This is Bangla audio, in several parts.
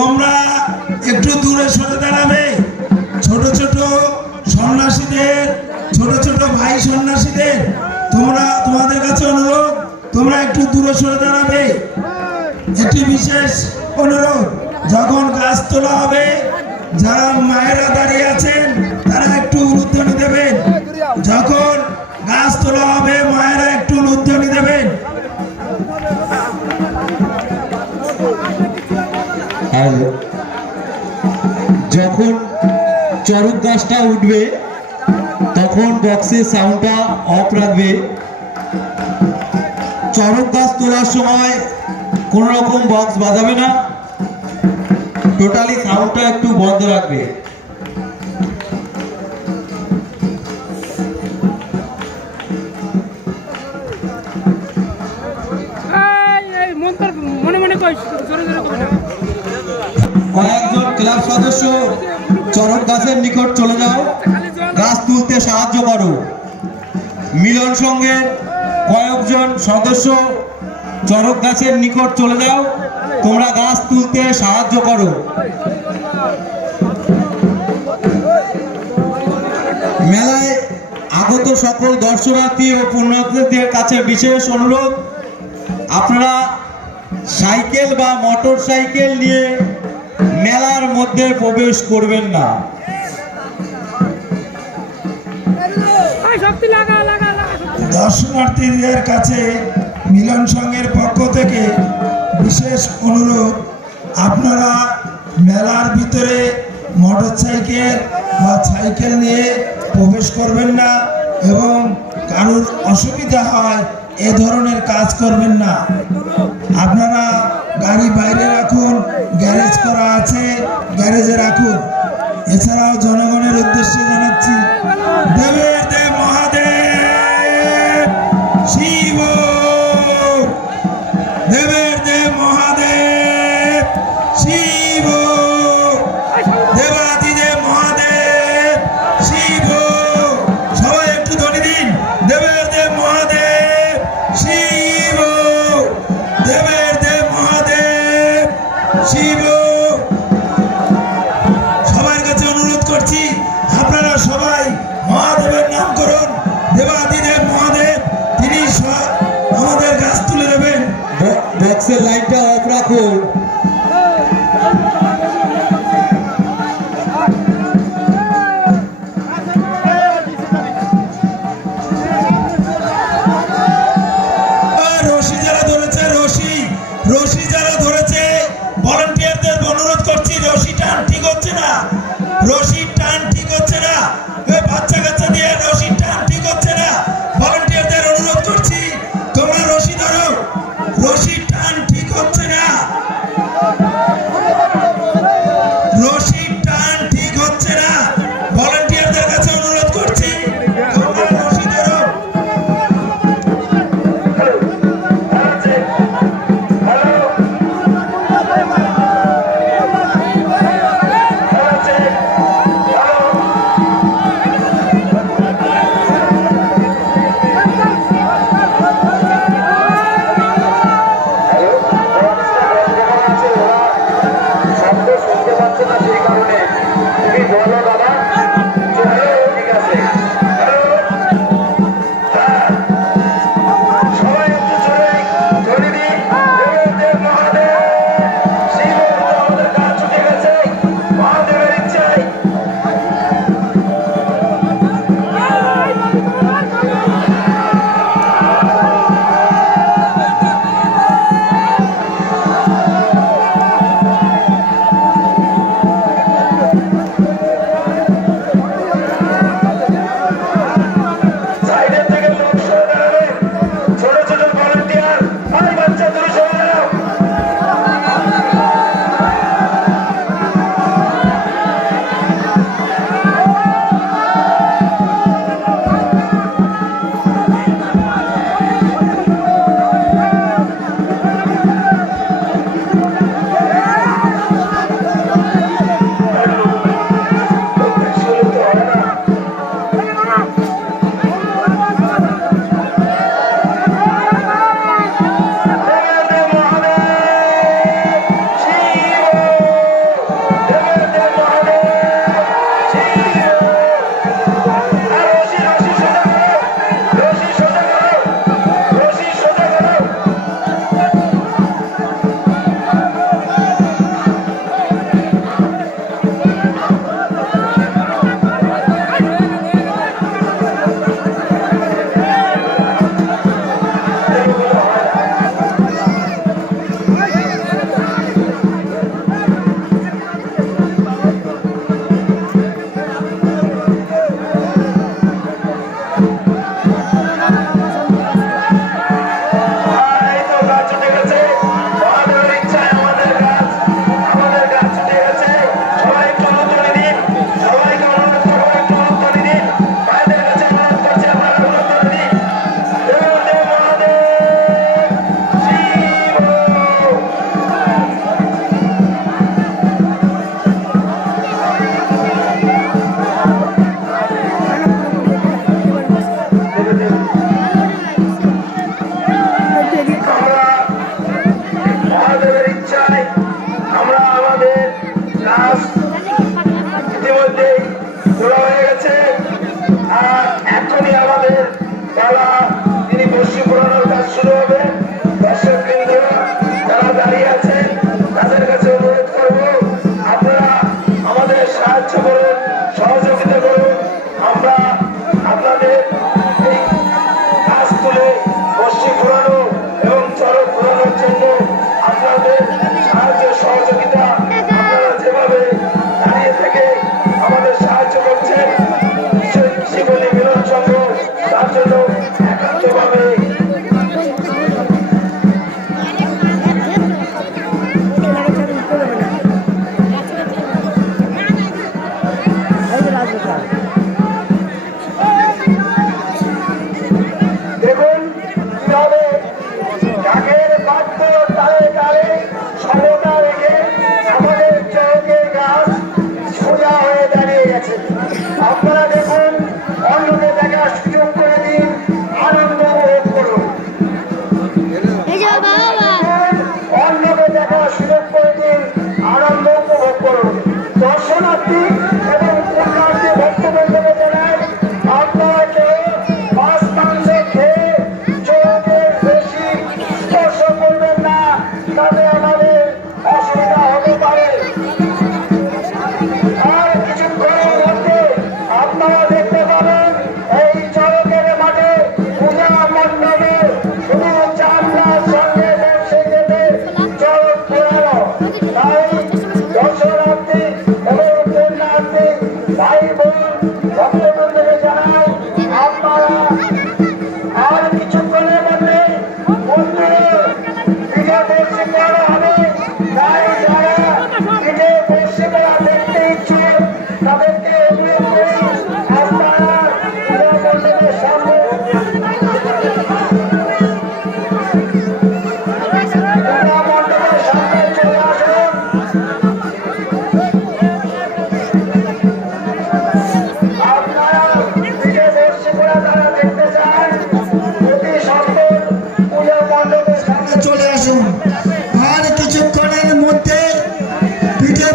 তোমরা একটু দূরে সরে দাঁড়াবে। ছোট ছোট সন্ন্যাসীদের, ছোট ছোট ভাই সন্ন্যাসীদের তোমাদের কাছে অনুরোধ, তোমরা একটু দূরে সরে দাঁড়াবে। একটি বিশেষ অনুরোধ, যখন গাছ তোলা হবে যারা মায়েরা দাঁড়িয়ে আছেন তারা একটু উলুধ্বনি দেবেন। যখন গাছ তোলা হবে মায়েরা একটু উলুধ্বনি দেবেন। আর যখন চরক গাছটা উঠবে তখন বক্সের সাউন্ডটা অফ রাখবে। চরক গাছ তোলার সময় কোন রকম বক্স বাজাবে না, টোটালি সাউন্ডটা একটু বন্ধ রাখবে। কয়েকজন ক্লাব সদস্য চরক গাছের নিকট চলে যাও, গাছ তুলতে সাহায্য করো। মিলন সংঘের কয়েকজন সদস্য চরক গাছের নিকট চলে যাও, তোমরা গাছ তুলতে সাহায্য করো। মেলায় আগত সকল দর্শনার্থী ও পুণ্যার্থীদের কাছে বিশেষ অনুরোধ, আপনারা সাইকেল বা মোটর সাইকেল নিয়ে মেলার মধ্যে প্রবেশ করবেন না। দর্শনার্থীদের কাছে মিলন সংঘের পক্ষ থেকে বিশেষ অনুরোধ, আপনারা মেলার ভিতরে মোটর সাইকেল বা সাইকেল নিয়ে প্রবেশ করবেন না এবং কারোর অসুবিধা হয় এ ধরনের কাজ করবেন না। আপনারা গাড়ি বাইরে রাখুন, গ্যারেজ করা আছে গ্যারেজে রাখুন। এছাড়াও জনগণের উদ্দেশ্যে জানাচ্ছি, দেবের দেব মহাদেব শিব, দেবের দেব মহাদেব শিব, দেবাদিদেব মহাদেব শিব। সবাই একটু ধ্বনি দিন, দেবের দেব মহাদেব শিব, দেবের দেব মহাদেব শিব। সবার কাছে অনুরোধ করছি, আপনারা সবাই মহাদেবের নাম করুন। দেবাদিদেব মহাদেব, তিনি আমাদের গাছ তুলে দেবেন। বক্সের লাইটটা অফ রাখুন। রশি যারা ধরেছে, রশি যারা ধরেছে ভলান্টিয়ারদের অনুরোধ করছি, রশি টান ঠিক হচ্ছে না, রশি টান ঠিক হচ্ছে না। বাচ্চা কাচ্চা দিয়ে রশি টান ঠিক হচ্ছে না। ভলান্টিয়ারদের অনুরোধ করছি, তোমরা রশি ধরো, রশি টান ঠিক হচ্ছে না, রশি টান ঠিক হচ্ছে না। ভলান্টিয়ারদের কাছে অনুরোধ করছি, তোমরা রশি ধরো।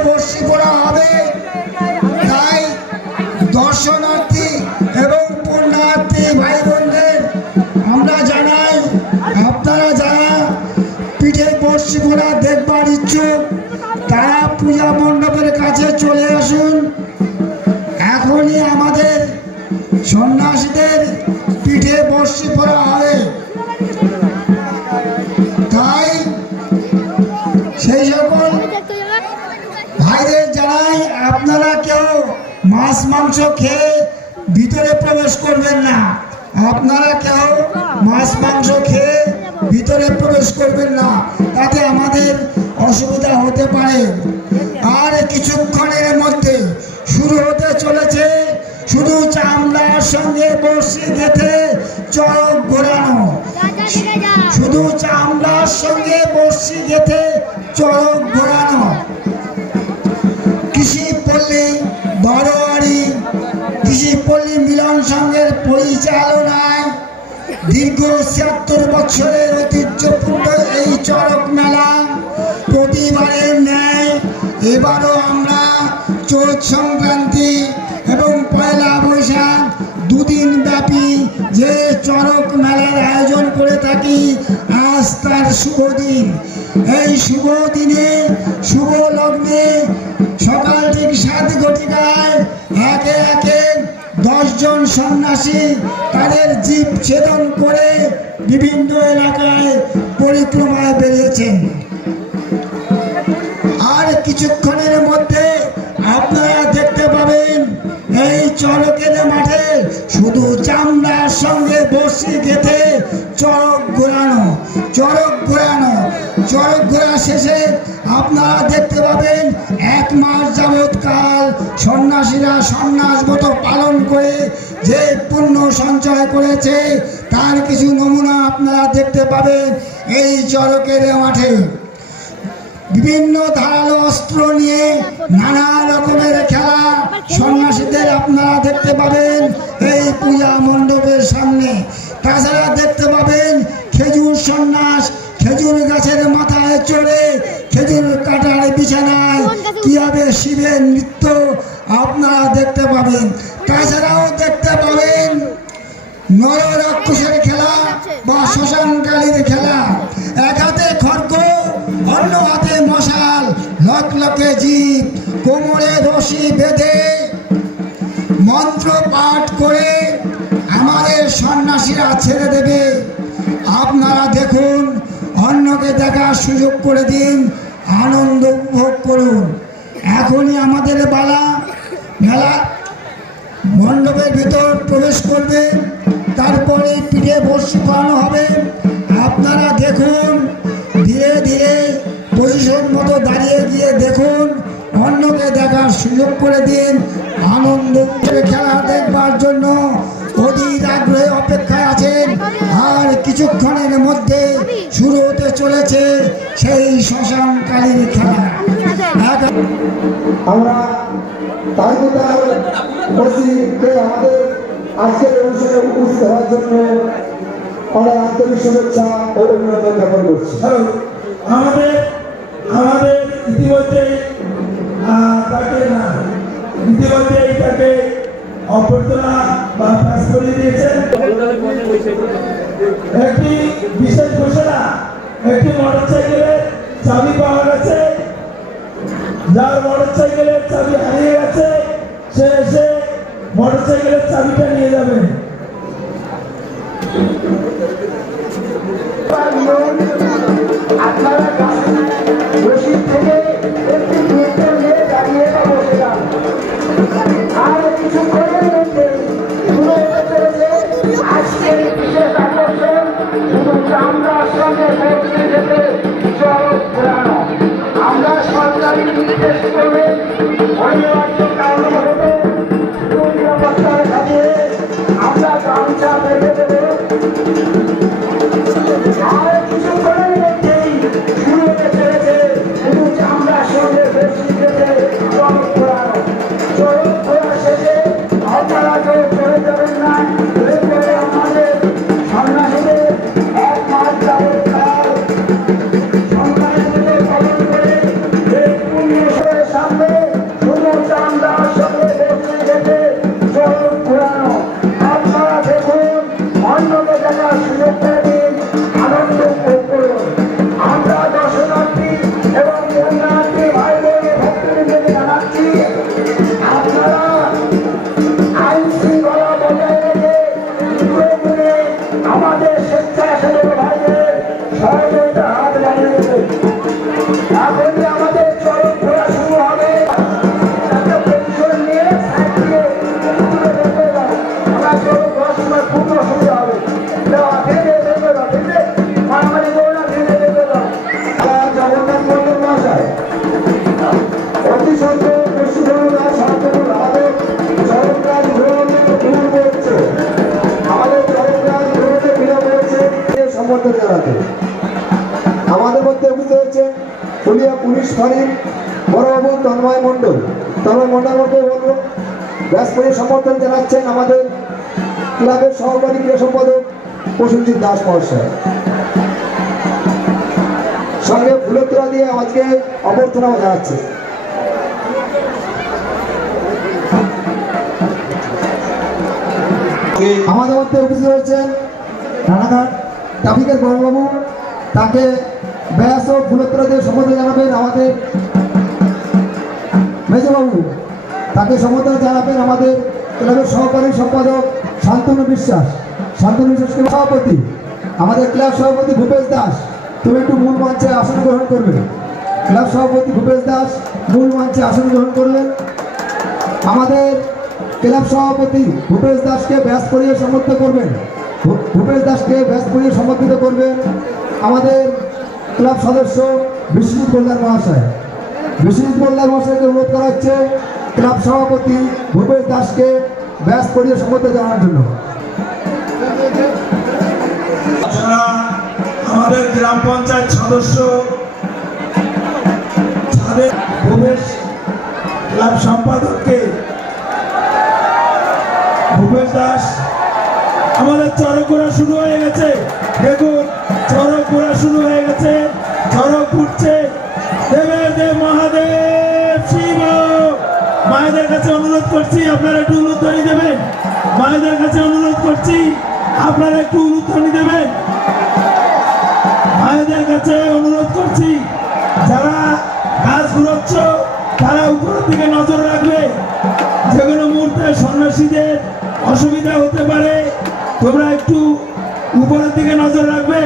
বর্ষি পড়া হবে। তাই দর্শনার্থী এবং পুণ্যার্থী ভাই বোনদের আমরা জানাই, আপনারা যারা পিঠে বর্ষি পড়া দেখবার ইচ্ছুক তারা পূজা মণ্ডপের কাছে চলে আসুন। এখনই আমাদের সন্ন্যাসীদের পিঠে বর্ষি পড়া হবে। তাই সেই সকল ভাইদের জানাই, আপনারা কেউ মাছ মাংস খেয়ে ভিতরে প্রবেশ করবেন না। আপনারা কেউ মাছ মাংস খেয়ে ভিতরে প্রবেশ করবেন না, তাতে আমাদের অসুবিধা হতে পারে। আর কিছুক্ষণের মধ্যে শুরু হতে চলেছে শুধু চামড়ার সঙ্গে বর্ষি গেঁথে চরক ঘোরানো। শুধু চামড়ার সঙ্গে বর্ষি গেঁথে চরক ঘোরানো। কৃষিপল্লী বড়োয়ারি কৃষিপল্লী মিলন সংঘের পরিচালনায় দীর্ঘ ৭৬ বছরের ঐতিহ্যপূর্ণ এই চরক মেলা প্রতিবারের ন্যায় এবারও আমরা চৈত সংক্রান্তি এবং পয়লা বৈশাখ দুদিন ব্যাপী যে চরক মেলার আয়োজন করে থাকি, আজ তার শুভ দিন। এই শুভ দিনে শুভ লগ্নে সকাল ঠিক ৭ ঘটিকায় একে একে 10 জন সন্ন্যাসী তাদের জীব ছেদন করে বিভিন্ন এলাকায় পরিক্রমায় বেরিয়েছেন। আর কিছুক্ষণের মধ্যে আপনারা দেখতে পাবেন এই চরকের মাঠে শুধু চামড়ার সঙ্গে বর্ষি গেঁথে চরক ঘোরানো। চরক ঘোরা শেষে আপনারা দেখতে পাবেন 1 মাস যাবৎকাল সন্ন্যাসীরা সন্ন্যাসব্রত পালন করে যে পুণ্য সঞ্চয় করেছে তার কিছু নমুনা আপনারা দেখতে পাবেন এই চরকের মাঠে। বিভিন্ন ধারালো অস্ত্র নিয়ে নানা রকমের খেলা সন্ন্যাসীদের আপনারা দেখতে পাবেন এই পূজা মণ্ডপের সামনে। তাছাড়া দেখতে পাবেন খেজুর সন্ন্যাস খেজুর গাছের মাথায় চড়ে খেজুর কাটার বিছানায় কিভাবে শিবের নৃত্য আপনারা দেখতে পাবেন। তাছাড়াও দেখতে পাবেন নররাক্ষসের খেলা বা শ্মশানকালীর খেলা। এক হাতে খড়গ, অন্য হাতে মশাল, লকলকে জীব, কোমরে রশি বেঁধে মন্ত্র পাঠ করে আমাদের সন্ন্যাসীরা ছেড়ে দেবে। আপনারা দেখুন, অন্যকে দেখার সুযোগ করে দিন, আনন্দ উপভোগ করুন। এখনই আমাদের মেলা মণ্ডপের ভিতর প্রবেশ করবে, তারপরে পিঠে বর্ষি পড়ানো হবে। আপনারা দেখুন, ধীরে ধীরে পজিশন মতো দাঁড়িয়ে গিয়ে দেখুন, অন্যকে দেখার সুযোগ করে দিন। আনন্দ করে খেলা দেখবার জন্য অধীর আগ্রহে অপেক্ষায় আছেন। আর কিছুক্ষণের মধ্যে শুরু হতে চলেছে সেই শ্মশানকালীর খেলা। আমরা আমাদের আজকের অনুষ্ঠানে উপস্থিত হওয়ার জন্য অনেক আন্তরিক শুভেচ্ছা ও অভিনন্দন জ্ঞাপন করছি। আমাদের ইতিমধ্যে তাকে অভ্যর্থনা বা পাস করে দিয়েছেন। একটি বিশেষ ঘোষণা, একটি মোটরসাইকেলের চাবি পাওয়া গেছে। যার মোটরসাইকেলের চাবি হারিয়ে গেছে সে এসে মোটরসাইকেলের চাবিটা নিয়ে যাবেন। আপনারা রশিদ থেকে একটি দূরত্ব নিয়ে দাঁড়িয়ে বসেছিলাম। আর কিছুক্ষণের মধ্যে শুরু হতে চলেছে আজকের বিশেষ আকর্ষণ, শুধু চামড়ার সঙ্গে বর্ষি গেঁথে চরক ঘোরানো। আমরা সরকারি নির্দেশ করবে অনিবার্য কারণ হবে নিরাপত্তায় খাটিয়ে আমরা গামছা বেঁধে দেবো। আর কিছুক্ষণের মধ্যেই শুরু হতে চলেছে শুধু চামড়ার সঙ্গে বর্ষি গেঁথে চরক ঘোরানো। চরক ঘোরা শেষে আপনারা কেউ চলে যাবেন না। এরপরে আমাদের সন্ন্যাসীদের 1 মাস যাবৎকাল সন্ন্যাসীদের পালন করে এই পুণ্য সামনে একই সঙ্গে বেশি ধরনের সাহায্য আমাদের চরক গাছ ঘোরানোতে বিলম্ব হচ্ছে, আমাদের চরক গাছ ঘোরাতে বিলম্ব হচ্ছে সমর্থন জানাতে। আমাদের মধ্যে উপস্থিত হচ্ছে ফুলিয়া পুলিশ ফাঁড়ির বড়বাবু তন্ময় মণ্ডল। তন্ময় মণ্ডলকে বলবো ব্যাস করে সমর্থন জানাচ্ছেন আমাদের ক্লাবের সহকারী ক্রীড়া সম্পাদক প্রসেনজিৎ দাস মহাশয়। সঙ্গে ফুলতোড়া দিয়ে আজকে অভ্যর্থনা জানাচ্ছে। আমাদের মধ্যে উপস্থিত হয়েছেন রানাঘাট ট্রাফিকের বড়বাবু, তাকে ব্যাস ও ফুলতোড়া দিয়ে সম্বোধন জানাবেন আমাদের মেজবাবু, তাকে সম্বোধন জানাবেন আমাদের ক্লাবের সহকারী সম্পাদক শান্তনু বিশ্বাস। শান্তনু বিশ্বাসকে সভাপতি আমাদের ক্লাব সভাপতি ভূপেশ দাস, তুমি একটু মূল মঞ্চে আসন গ্রহণ করবে। ক্লাব সভাপতি ভূপেশ দাস মূল মঞ্চে আসন গ্রহণ করবেন। আমাদের ক্লাব সভাপতি ভূপেশ দাসকে ব্যাস করিয়ে সমর্থিত করবেন। ভূপেশ দাসকে ব্যাস করিয়ে সমর্থিত করবেন আমাদের ক্লাব সদস্য বিশ্বজিৎ মোল্লার মহাশয়। বিশ্বজিৎ মোল্লার মহাশয়কে অনুরোধ করা হচ্ছে ক্লাব সভাপতি ভূপেশ দাসকে ব্যাস করিয়ে সমর্থন জানানোর জন্য। যারা আমাদের গ্রাম পঞ্চায়েত সদস্য তাদের ভূপেশ ক্লাব সম্পাদককে ভূপেশ দাস, আমাদের চড়ক ঘোরা শুরু হয়ে গেছে। দেখুন চড়ক ঘোরা শুরু হয়ে গেছে, চড়ক ঘুরছে। দেবের দেব মহাদেব শিব। মায়েদের কাছে অনুরোধ করছি আপনারা একটু উলুধ্বনি দেবেন। মায়েদের কাছে অনুরোধ করছি আপনারা একটু উলুধ্বনি দেবেন। মায়েদের কাছে অনুরোধ করছি যারা গাছ ঘুরোচ্ছ তারা উপরের দিকে নজর রাখবে। যে কোনো মুহূর্তে সন্ন্যাসীদের অসুবিধা হতে পারে, তোমরা একটু উপরের দিকে নজর রাখবে।